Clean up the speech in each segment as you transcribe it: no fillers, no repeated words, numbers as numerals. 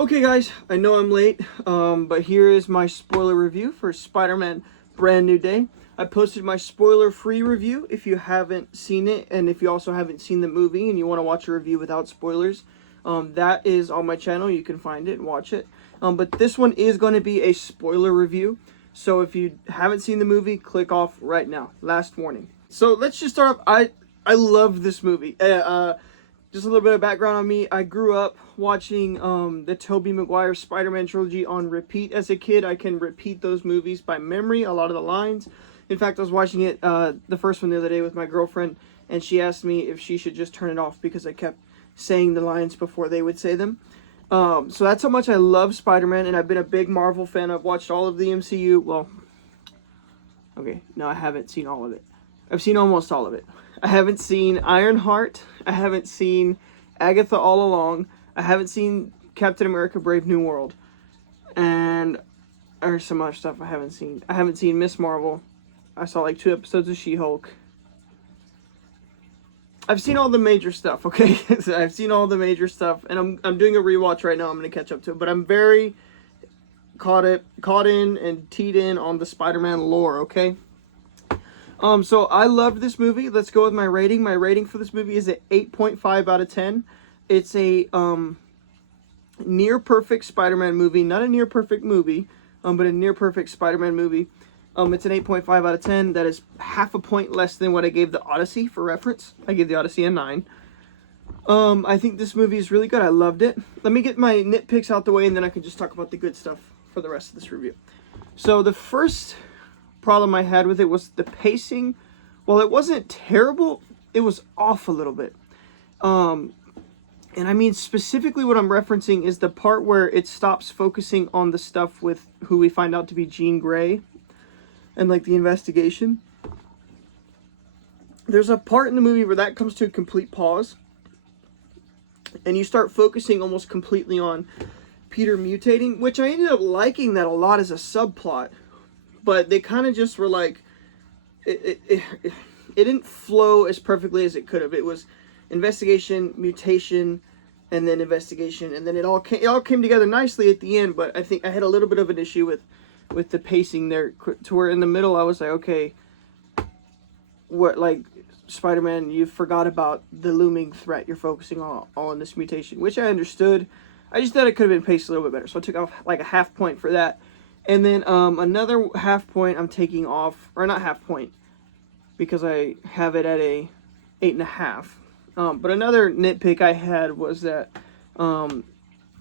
Okay guys, I know I'm late, but here is my spoiler review for Spider-Man Brand New Day. I posted my spoiler-free review if you haven't seen it, and if you also haven't seen the movie and you want to watch a review without spoilers, that is on my channel. You can find it and watch it. But this one is going to be a spoiler review, so if you haven't seen the movie, click off right now. Last warning. So let's just start off. I love this movie. Just a little bit of background on me. I grew up watching the Tobey Maguire Spider-Man trilogy on repeat as a kid. I can repeat those movies by memory, a lot of the lines. In fact, I was watching it, the first one the other day with my girlfriend, and she asked me if she should just turn it off because I kept saying the lines before they would say them. So that's how much I love Spider-Man, and I've been a big Marvel fan. I've watched all of the MCU. Well, okay, no, I haven't seen all of it. I've seen almost all of it. I haven't seen Ironheart. I haven't seen Agatha All Along. I haven't seen Captain America Brave New World. And there's some other stuff I haven't seen. I haven't seen Miss Marvel. I saw like 2 episodes of She-Hulk. I've seen all the major stuff, okay? So I've seen all the major stuff. And I'm doing a rewatch right now. I'm going to catch up to it. But I'm very caught in and teed in on the Spider-Man lore, okay? So I loved this movie. Let's go with my rating. My rating for this movie is an 8.5 out of 10. It's a near perfect Spider-Man movie. Not a near perfect movie, but a near perfect Spider-Man movie. It's an 8.5 out of 10. That is half a point less than what I gave the Odyssey for reference. I gave the Odyssey a 9. I think this movie is really good. I loved it. Let me get my nitpicks out the way, and then I can just talk about the good stuff for the rest of this review. So the first problem I had with it was the pacing. While it wasn't terrible, it was off a little bit. And I mean specifically what I'm referencing is the part where it stops focusing on the stuff with who we find out to be Jean Grey and like the investigation. There's a part in the movie where that comes to a complete pause and you start focusing almost completely on Peter mutating, which I ended up liking that a lot as a subplot. But they kind of just were like, it didn't flow as perfectly as it could have. It was investigation, mutation, and then investigation, and then it all came together nicely at the end. But I think I had a little bit of an issue with the pacing there, to where in the middle I was like, okay, what, like, Spider-Man, you forgot about the looming threat. You're focusing all on this mutation, which I understood. I just thought it could have been paced a little bit better, so I took off like a half point for that. And then another half point I'm taking off, or not half point, because I have it at a 8.5. But another nitpick I had was that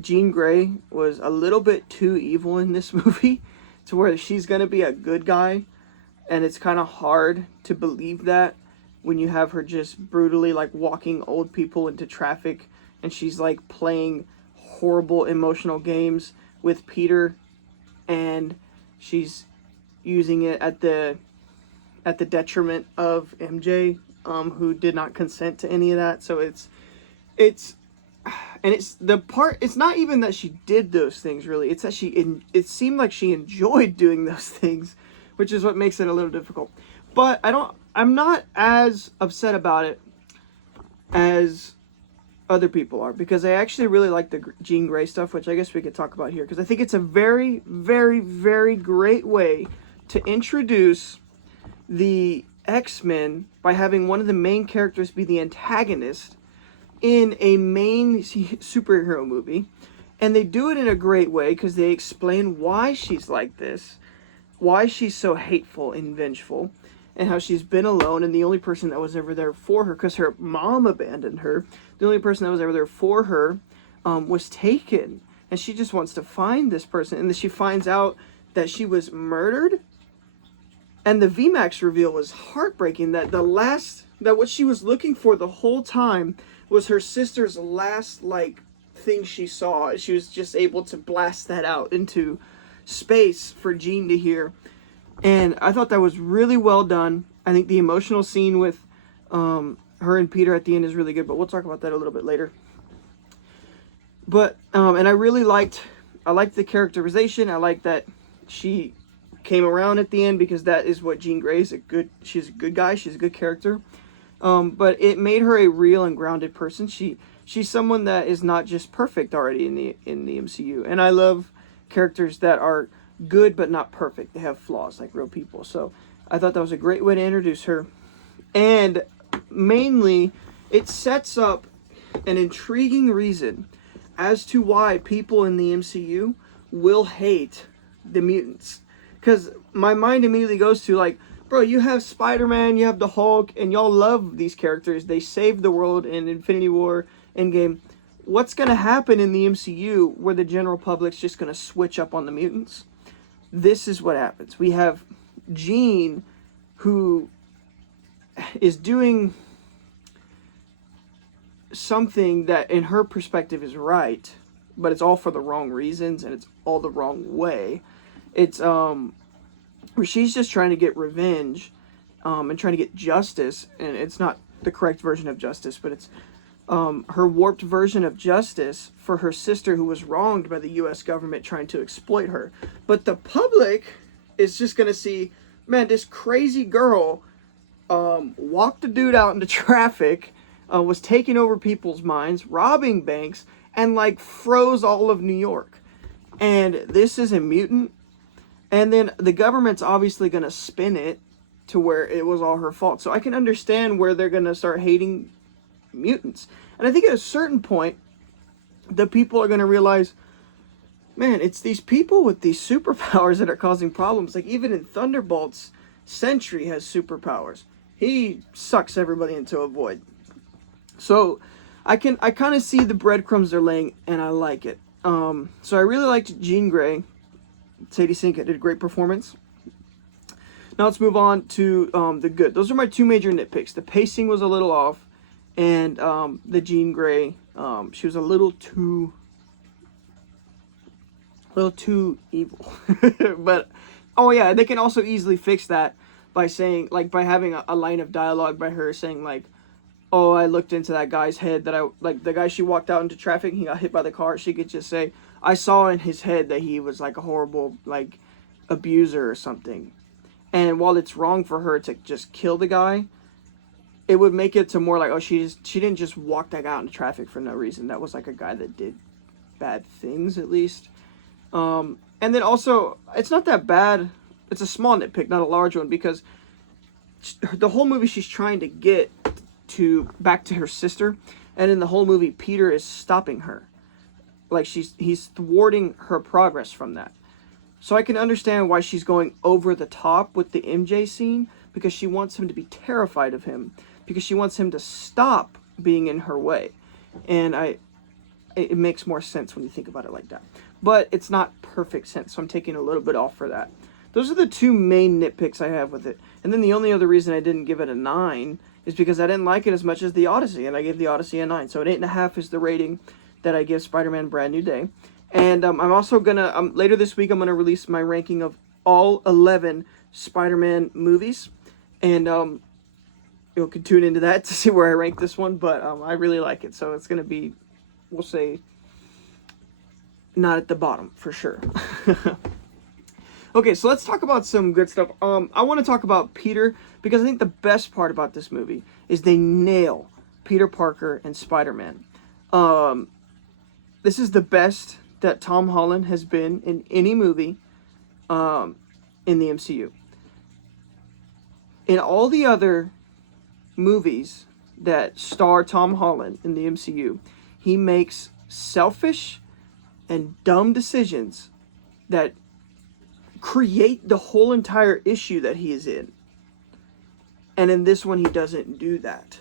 Jean Grey was a little bit too evil in this movie, to where she's gonna be a good guy, and it's kind of hard to believe that when you have her just brutally like walking old people into traffic, and she's like playing horrible emotional games with Peter, and she's using it at the detriment of MJ, who did not consent to any of that. So it's the part, it's not even that she did those things really, it's that it seemed like she enjoyed doing those things, which is what makes it a little difficult. But I'm not as upset about it as other people are, because I actually really like the Jean Grey stuff, which I guess we could talk about here, because I think it's a very, very, very great way to introduce the X-Men by having one of the main characters be the antagonist in a main superhero movie. And they do it in a great way, because they explain why she's like this, why she's so hateful and vengeful, and how she's been alone, and the only person that was ever there for her, because her mom abandoned her, the only person that was ever there for her was taken, and she just wants to find this person. And then she finds out that she was murdered, and the VMAX reveal was heartbreaking, that what she was looking for the whole time was her sister's last like thing she saw. She was just able to blast that out into space for Jean to hear. And I thought that was really well done. I think the emotional scene with her and Peter at the end is really good, but we'll talk about that a little bit later. But and I liked the characterization. I like that she came around at the end, because that is what Jean Grey is. She's a good guy. She's a good character. But it made her a real and grounded person. She she's someone that is not just perfect already in the MCU. And I love characters that are good but not perfect. They have flaws like real people. So I thought that was a great way to introduce her. And mainly, it sets up an intriguing reason as to why people in the MCU will hate the mutants. Because my mind immediately goes to, like, bro, you have Spider-Man, you have the Hulk, and y'all love these characters. They saved the world in Infinity War, Endgame. What's going to happen in the MCU where the general public's just going to switch up on the mutants? This is what happens. We have Jean, who is doing something that in her perspective is right, but it's all for the wrong reasons and it's all the wrong way. It's where she's just trying to get revenge and trying to get justice, and it's not the correct version of justice, but it's her warped version of justice for her sister who was wronged by the US government trying to exploit her. But the public is just gonna see, man, this crazy girl walked a dude out into traffic, was taking over people's minds, robbing banks, and like froze all of New York. And this is a mutant. And then the government's obviously going to spin it to where it was all her fault. So I can understand where they're going to start hating mutants. And I think at a certain point, the people are going to realize, man, it's these people with these superpowers that are causing problems. Like even in Thunderbolts, Sentry has superpowers. He sucks everybody into a void. So I kind of see the breadcrumbs they're laying, and I like it. So I really liked Jean Grey. Sadie Sink did a great performance. Now let's move on to the good. Those are my two major nitpicks. The pacing was a little off, and the Jean Grey, she was a little too evil. But oh yeah, they can also easily fix that by saying, like, by having a line of dialogue by her saying like, oh, I looked into that guy's head that I, like, the guy she walked out into traffic, he got hit by the car. She could just say, I saw in his head that he was like a horrible, like, abuser or something. And while it's wrong for her to just kill the guy, it would make it to more like, oh, she didn't just walk that guy out into traffic for no reason. That was like a guy that did bad things, at least. And then also, it's not that bad. It's a small nitpick, not a large one, because the whole movie she's trying to get back to her sister, and in the whole movie Peter is stopping her, like he's thwarting her progress from that. So I can understand why she's going over the top with the MJ scene, because she wants him to be terrified of him, because she wants him to stop being in her way. And it makes more sense when you think about it like that, but it's not perfect sense, so I'm taking a little bit off for that. Those are the two main nitpicks I have with it. And then the only other reason I didn't give it a 9 is because I didn't like it as much as The Odyssey, and I gave The Odyssey a 9. So an 8.5 is the rating that I give Spider-Man Brand New Day. And I'm also gonna, later this week, I'm gonna release my ranking of all 11 Spider-Man movies. And you can tune into that to see where I rank this one, but I really like it. So it's gonna be, we'll say, not at the bottom, for sure. Okay, so let's talk about some good stuff. I want to talk about Peter, because I think the best part about this movie is they nail Peter Parker and Spider-Man. This is the best that Tom Holland has been in any movie in the MCU. In all the other movies that star Tom Holland in the MCU, he makes selfish and dumb decisions that create the whole entire issue that he is in. And in this one, he doesn't do that.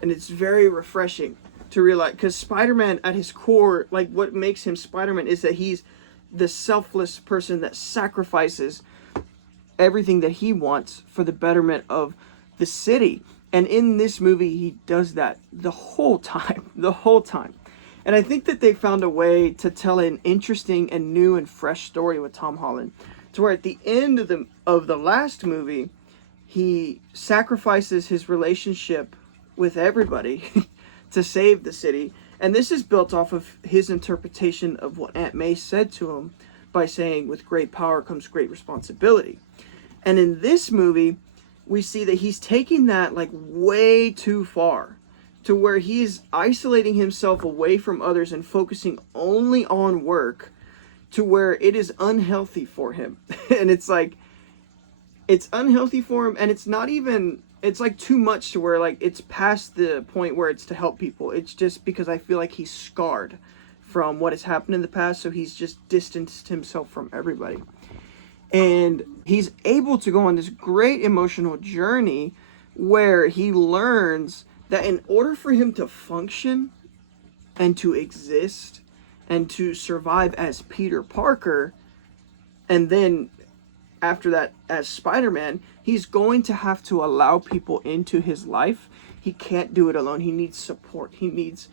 And it's very refreshing to realize, because Spider-Man at his core, like what makes him Spider-Man is that he's the selfless person that sacrifices everything that he wants for the betterment of the city. And in this movie, he does that the whole time. And I think that they found a way to tell an interesting and new and fresh story with Tom Holland, to where at the end of the last movie, he sacrifices his relationship with everybody to save the city. And this is built off of his interpretation of what Aunt May said to him by saying, with great power comes great responsibility. And in this movie, we see that he's taking that like way too far, to where he's isolating himself away from others and focusing only on work, to where it is unhealthy for him. And it's like, it's unhealthy for him, and it's not even, it's like too much to where like it's past the point where it's to help people. It's just because I feel like he's scarred from what has happened in the past, so he's just distanced himself from everybody. And he's able to go on this great emotional journey where he learns that in order for him to function and to exist and to survive as Peter Parker, and then after that as Spider-Man, he's going to have to allow people into his life. He can't do it alone. He needs support. He needs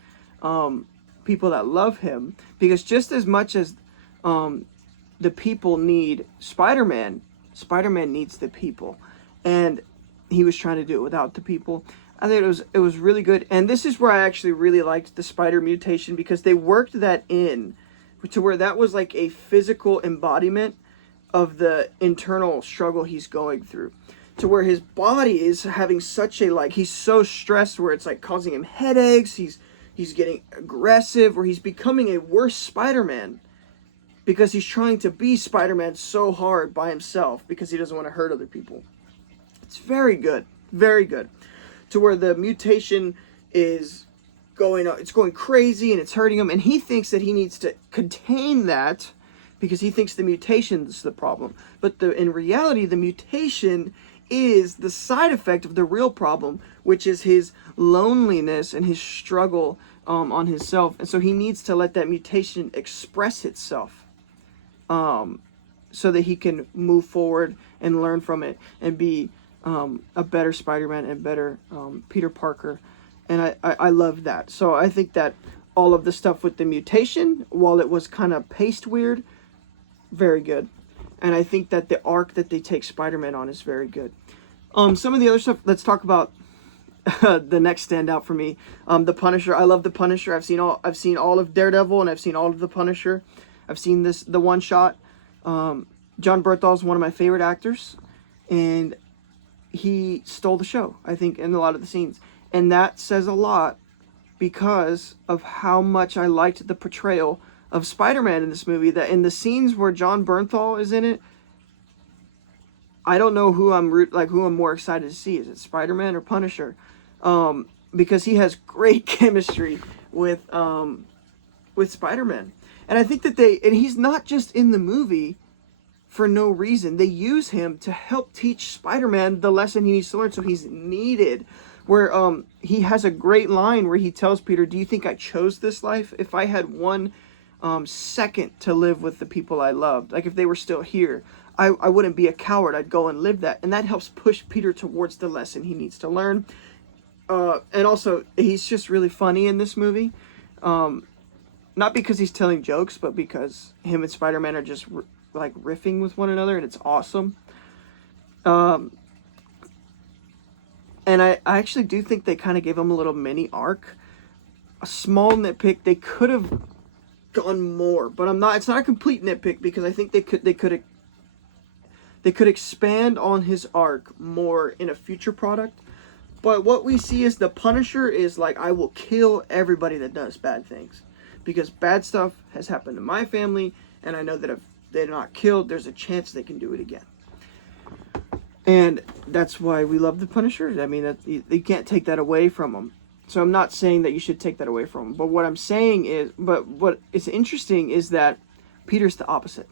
people that love him, because just as much as the people need Spider-Man, Spider-Man needs the people. And he was trying to do it without the people. I think it was really good. And this is where I actually really liked the spider mutation, because they worked that in to where that was like a physical embodiment of the internal struggle he's going through, to where his body is having such a, like, he's so stressed where it's like causing him headaches, he's getting aggressive, where he's becoming a worse Spider-Man because he's trying to be Spider-Man so hard by himself because he doesn't want to hurt other people. It's very good, very good, to where the mutation is it's going crazy and it's hurting him, and he thinks that he needs to contain that because he thinks the mutation is the problem. But in reality, the mutation is the side effect of the real problem, which is his loneliness and his struggle on himself. And so he needs to let that mutation express itself, so that he can move forward and learn from it and be a better Spider-Man and better Peter Parker. And I love that. So I think that all of the stuff with the mutation, while it was kind of paced weird, very good. And I think that the arc that they take Spider-Man on is very good. Some of the other stuff, let's talk about the next standout for me. The Punisher. I love the Punisher. I've seen all of Daredevil, and I've seen all of the Punisher. I've seen the one shot. Jon Bernthal is one of my favorite actors, and he stole the show, I think, in a lot of the scenes. And that says a lot because of how much I liked the portrayal of Spider-Man in this movie. That in the scenes where Jon Bernthal is in it, I don't know who I'm more excited to see. Is it Spider-Man or Punisher? Because he has great chemistry with Spider-Man. And I think that he's not just in the movie for no reason. They use him to help teach Spider-Man the lesson he needs to learn. So he's needed. Where he has a great line where he tells Peter, "Do you think I chose this life? If I had one second to live with the people I loved, like if they were still here, I wouldn't be a coward. I'd go and live that." And that helps push Peter towards the lesson he needs to learn. And also, he's just really funny in this movie. Not because he's telling jokes, but because him and Spider-Man are just like riffing with one another, and it's awesome. And I actually do think they kind of gave him a little mini arc. A small nitpick, they could have gone more, but it's not a complete nitpick, because I think they could expand on his arc more in a future product. But what we see is the Punisher is like, I will kill everybody that does bad things, because bad stuff has happened to my family, and I know that if they're not killed, there's a chance they can do it again. And that's why we love the Punisher. I mean, you can't take that away from him. So I'm not saying that you should take that away from him. But what I'm saying is, what is interesting is that Peter's the opposite,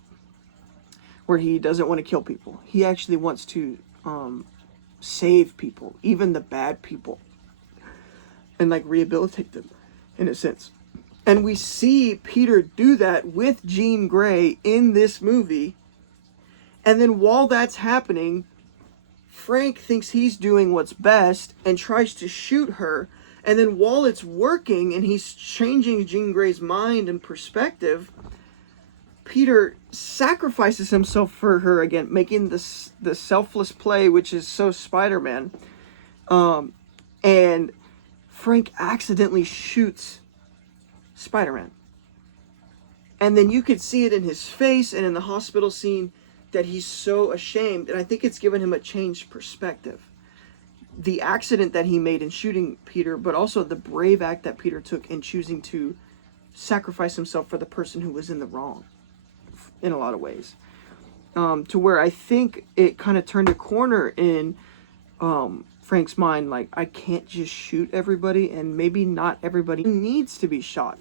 where he doesn't want to kill people. He actually wants to save people, even the bad people, and like rehabilitate them in a sense. And we see Peter do that with Jean Grey in this movie. And then while that's happening, Frank thinks he's doing what's best and tries to shoot her. And then while it's working and he's changing Jean Grey's mind and perspective, Peter sacrifices himself for her again, making the selfless play, which is so Spider-Man. And Frank accidentally shoots Spider-Man. And then you could see it in his face and in the hospital scene that he's so ashamed. And I think it's given him a changed perspective. the accident that he made in shooting Peter, but also the brave act that Peter took in choosing to sacrifice himself for the person who was in the wrong in a lot of ways. To where I think it kind of turned a corner in Frank's mind, like, I can't just shoot everybody, and maybe not everybody needs to be shot.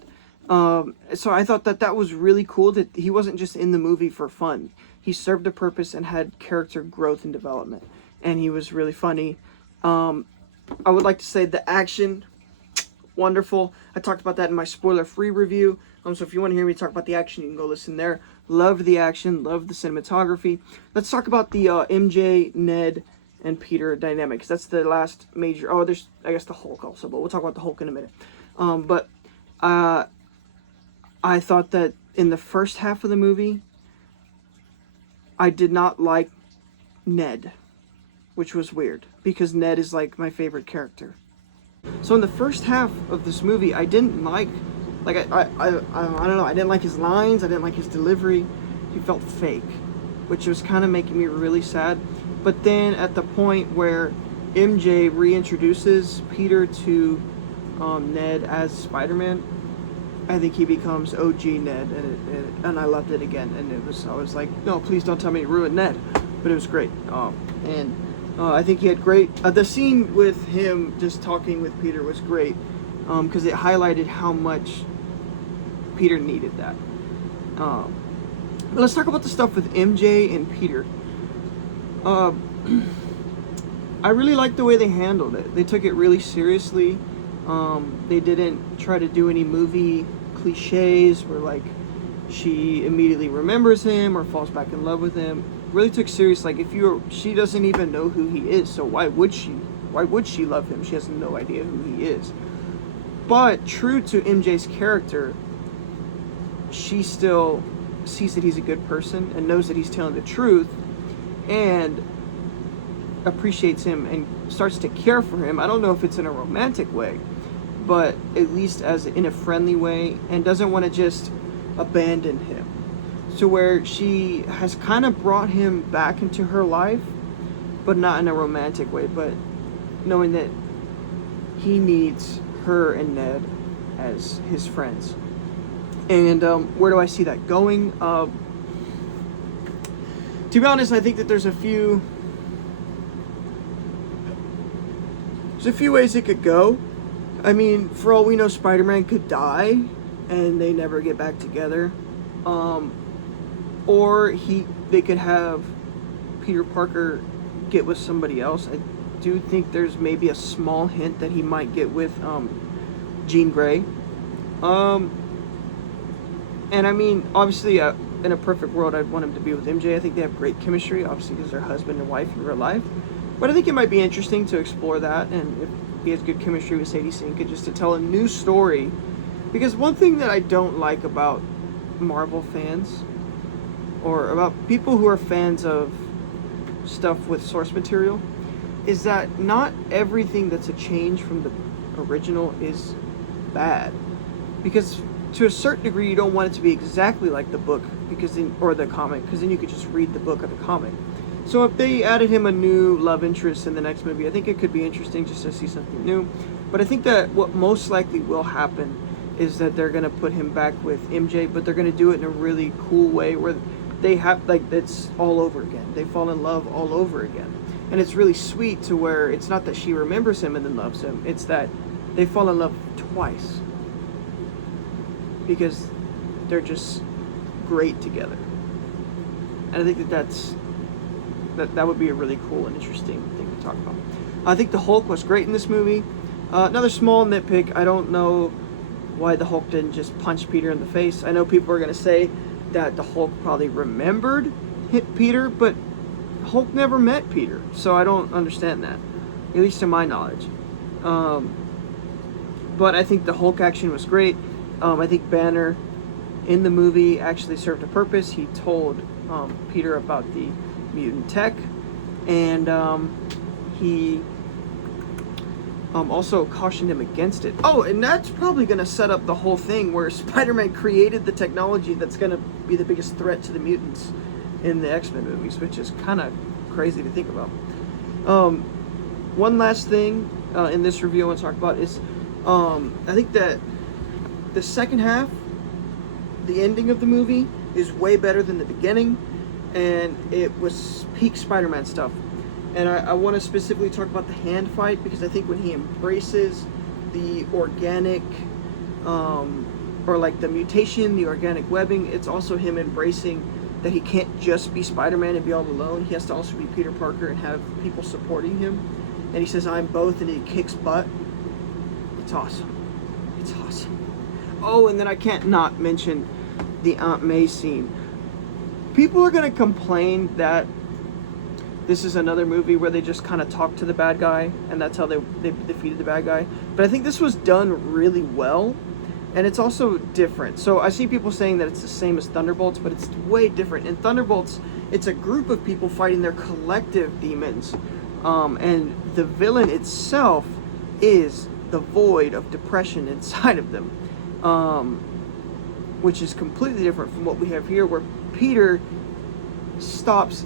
So I thought that that was really cool, that he wasn't just in the movie for fun. He served a purpose and had character growth and development, and he was really funny. I would like to say the action, wonderful. I talked about that in my spoiler-free review. So if you want to hear me talk about the action, you can go listen there. Loved the action, loved the cinematography. Let's talk about the MJ, Ned, and Peter dynamic, because that's the last major. Oh, there's, I guess, the Hulk also, but we'll talk about the Hulk in a minute. But I thought that in the first half of the movie, I did not like Ned, which was weird, because Ned is like my favorite character. So in the first half of this movie, I didn't like I don't know, I didn't like his lines, I didn't like his delivery. He felt fake, which was kind of making me really sad. But then at the point where MJ reintroduces Peter to Ned as Spider-Man, I think he becomes OG Ned, and I loved it again. And I was like, no, please don't tell me to ruin Ned. But it was great. I think he had great. The scene with him just talking with Peter was great, because it highlighted how much Peter needed that. But let's talk about the stuff with MJ and Peter. I really liked the way they handled it. They took it really seriously. They didn't try to do any movie cliches where, like, she immediately remembers him or falls back in love with him. Really took serious, like, she doesn't even know who he is, so why would she love him? She has no idea who he is. But true to MJ's character, she still sees that he's a good person and knows that he's telling the truth, and appreciates him and starts to care for him. I don't know if it's in a romantic way, but at least in a friendly way, and doesn't want to just abandon him. To where she has kind of brought him back into her life, but not in a romantic way, but knowing that he needs her and Ned as his friends. And where do I see that going? To be honest, I think that there's a few ways it could go. I mean, for all we know, Spider-Man could die and they never get back together. Or they could have Peter Parker get with somebody else. I do think there's maybe a small hint that he might get with Jean Grey. And I mean, obviously, in a perfect world, I'd want him to be with MJ. I think they have great chemistry, obviously, because they're husband and wife in real life. But I think it might be interesting to explore that, and if he has good chemistry with Sadie Sink, just to tell a new story. Because one thing that I don't like about Marvel fans, or about people who are fans of stuff with source material, is that not everything that's a change from the original is bad. Because to a certain degree, you don't want it to be exactly like the book, or the comic, because then you could just read the book or the comic. So if they added him a new love interest in the next movie, I think it could be interesting just to see something new. But I think that what most likely will happen is that they're going to put him back with MJ, but they're going to do it in a really cool way where they have, like, it's all over again. They fall in love all over again. And it's really sweet, to where it's not that she remembers him and then loves him. It's that they fall in love twice. Because they're just great together. And I think that would be a really cool and interesting thing to talk about. I think the Hulk was great in this movie. Another small nitpick, I don't know why the Hulk didn't just punch Peter in the face. I know people are going to say that the Hulk probably remembered Peter, but Hulk never met Peter, so I don't understand that, at least to my knowledge. But I think the Hulk action was great. I think Banner in the movie actually served a purpose. He told Peter about the mutant tech, and he also cautioned him against it. Oh, and that's probably going to set up the whole thing where Spider-Man created the technology that's going to be the biggest threat to the mutants in the X-Men movies, which is kind of crazy to think about. one last thing in this review I want to talk about is I think that the second half, the ending of the movie, is way better than the beginning, and it was peak Spider-Man stuff. And I want to specifically talk about the hand fight, because I think when he embraces the organic, or like the mutation, the organic webbing, it's also him embracing that he can't just be Spider-Man and be all alone. He has to also be Peter Parker and have people supporting him. And he says, I'm both, and he kicks butt. It's awesome. It's awesome. Oh, and then I can't not mention the Aunt May scene. People are going to complain that this is another movie where they just kind of talk to the bad guy, and that's how they defeated the bad guy. But I think this was done really well, and it's also different. So I see people saying that it's the same as Thunderbolts, but it's way different. In Thunderbolts, it's a group of people fighting their collective demons, and the villain itself is the void of depression inside of them, which is completely different from what we have here, where Peter stops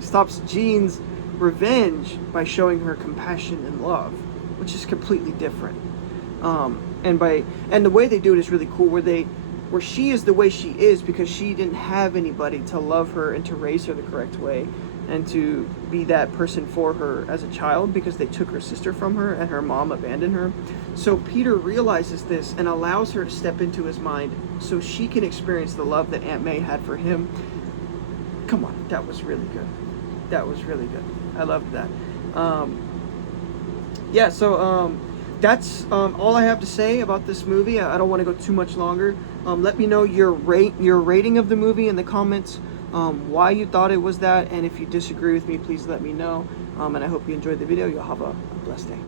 stops Jean's revenge by showing her compassion and love, which is completely different. And the way they do it is really cool, where she is the way she is because she didn't have anybody to love her and to raise her the correct way and to be that person for her as a child, because they took her sister from her and her mom abandoned her. So Peter realizes this and allows her to step into his mind so she can experience the love that Aunt May had for him. Come on, that was really good. That was really good. I loved that. That's all I have to say about this movie. I don't want to go too much longer. Let me know your rating of the movie in the comments, why you thought it was that, and if you disagree with me, please let me know. And I hope you enjoyed the video. You'll have a blessed day.